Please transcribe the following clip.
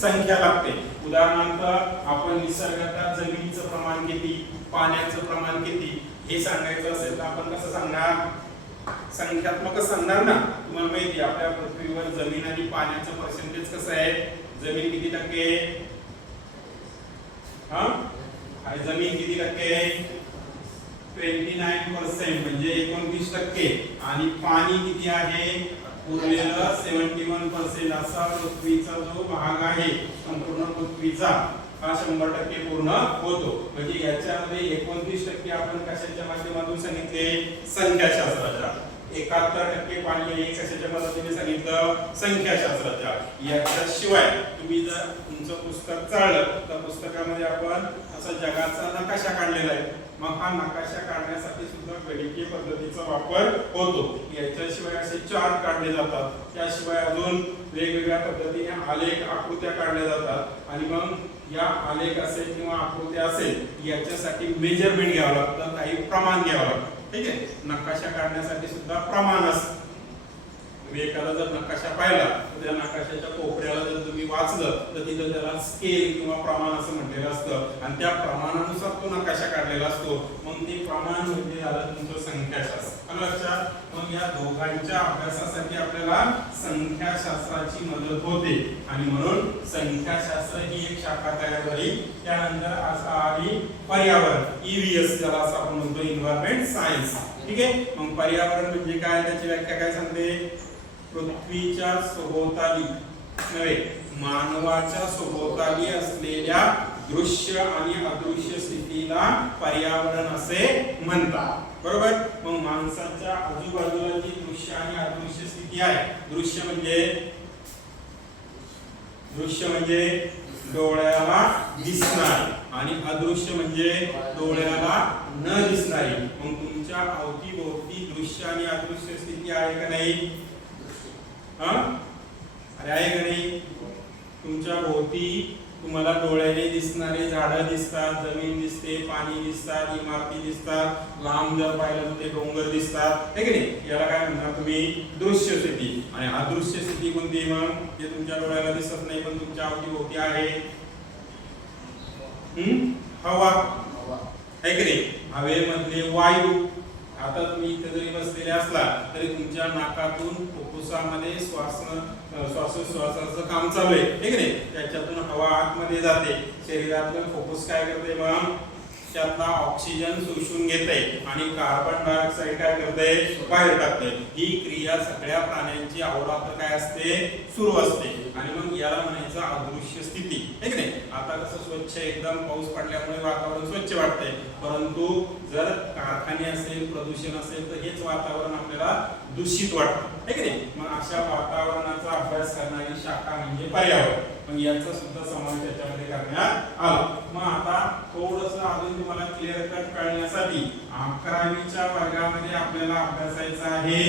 संख्या लागते. उदाहरणार्थ आपण निसर्गात जमिनीचं प्रमाण किती, पाण्याचं प्रमाण किती हे सांगायचं असेल तर आपण कसं सांगणार, संख्यात्मक सांगणार ना. तुम्हाला माहिती आहे आपल्या पृथ्वीवर जमीन आणि पाण्याचं पर्सेंटेज कसं आहे, जमीन किती टक्के, आणि जमीन किती टक्के, 29% म्हणजे 29%, आणि पाणी किती आहे, उरलेलं 71%. असा पृथ्वीचा जो भाग आहे संपूर्ण पृथ्वीचा हा 100% पूर्ण होतो. म्हणजे याच्यामध्ये 29% आपण कशाच्या माध्यमातून सांगितले, संख्याशास्त्राच्या. 71% पाणी आहे कशाच्या मदतीने सांगितलं, संख्याशास्त्राच्या. याच्याशिवाय तुम्ही जर तुमचं पुस्तक चाळलं तर पुस्तकामध्ये आपण असा जगाचा नकाशा काढलेला आहे. मग हा नकाशा काढण्यासाठी सुद्धा गणितीय पद्धतीचा वापर होतो. याच्याशिवाय असे चार्ट काढले जातात, त्याशिवाय अजून वेगवेगळ्या पद्धतीने आलेख आकृत्या काढल्या जातात. आणि मग या आलेख असेल किंवा आकृत्या असेल याच्यासाठी मेजरमेंट घ्यावं लागतं, काही प्रमाण घ्यावं लागतं. ठीक आहे, नकाशा काढण्यासाठी सुद्धा प्रमाण असतं. तुम्ही एखादा जर नकाशा पाहिला तर त्या नकाशाच्या कोपऱ्याला जर तुम्ही वाचलं तर तिथं त्याला स्केल किंवा प्रमाण असं म्हटलेलं असतं आणि त्या प्रमाणानुसार तो नकाशा काढलेला असतो. मग ते प्रमाण म्हणजे झालं तुमचं संख्याशास्त्र. लक्षात. मग या दोघांच्या अभ्यासासाठी आपल्याला संख्याशास्त्राची मदत होते आणि म्हणून संख्याशास्त्र ही एक शाखा तयार झाली. त्यानंतर असं आली पर्यावरण, EVS ज्याला असं आपण म्हणतो, एन्व्हायरमेंट सायन्स. ठीक आहे. मग पर्यावरण म्हणजे काय, त्याची व्याख्या काय सांगते, पृथ्वीच्या सभोवताली नव्हे मानवाच्या सभोवताली असलेल्या दृश्य आणि अदृश्य स्थितीला पर्यावरण असे म्हणतात. बरोबर. मग माणसाच्या आजूबाजूला जी दृश्य आणि अदृश्य स्थिती आहे, दृश्य म्हणजे डोळ्याला दिसणारी आणि अदृश्य म्हणजे डोळ्याला न दिसणारी. मग तुमच्या अवतीभोवती दृश्य आणि अदृश्य स्थिती आहे का नाही, अरे आहे का नाही. तुमच्या भोवती तुम्हाला डोळ्याने दिसणारे झाडं दिसतात, जमीन दिसते, पाणी दिसतात, इमारती दिसतात, लांब जर पाहिलं तर ते डोंगर दिसतात, है की नाही. याला काय म्हणता तुम्ही, दृश्य स्थिती. आणि अदृश्य स्थिती कोणती, मग जे तुमच्या डोळ्याला दिसत नाही पण तुमच्या अवतीभोवती आहे, हवा, है की नाही. हवेमधले वायू. आता तुम्ही इथे जरी बसलेले असला तरी तुमच्या नाकातून फुफ्फुसामध्ये श्वासोच्छवासाचं काम चालू आहे, ठीक आहे. त्याच्यातून हवा आतमध्ये जाते, शरीरातलं फुफ्फुस काय करते, मग त्यातला ऑक्सिजन शोषून घेते आणि कार्बन डायऑक्साइड काय करते, बाहेर टाकते. ही क्रिया सगळ्या प्राण्यांची अहोरात्र काय असते, सुरू असते. आणि मग याला म्हणायचं अदृश्य स्थिती, ठीक आहे. आता कसं स्वच्छ एकदम पाऊस पडल्यामुळे वातावरण स्वच्छ वाटते, परंतु जर कारखाने असेल, प्रदूषण असेल तर हेच वातावरण आपल्याला दूषित वाटतं, ठीक आहे. मग अशा वातावरणाचा अभ्यास करणारी शाखा म्हणजे पर्यावरण. मग याचा सुद्धा समावेश याच्यामध्ये करण्यात आला. मग आता थोडंसं अजून तुम्हाला क्लिअर कट कळण्यासाठी 11वीच्या वर्गामध्ये आपल्याला अभ्यासायचं आहे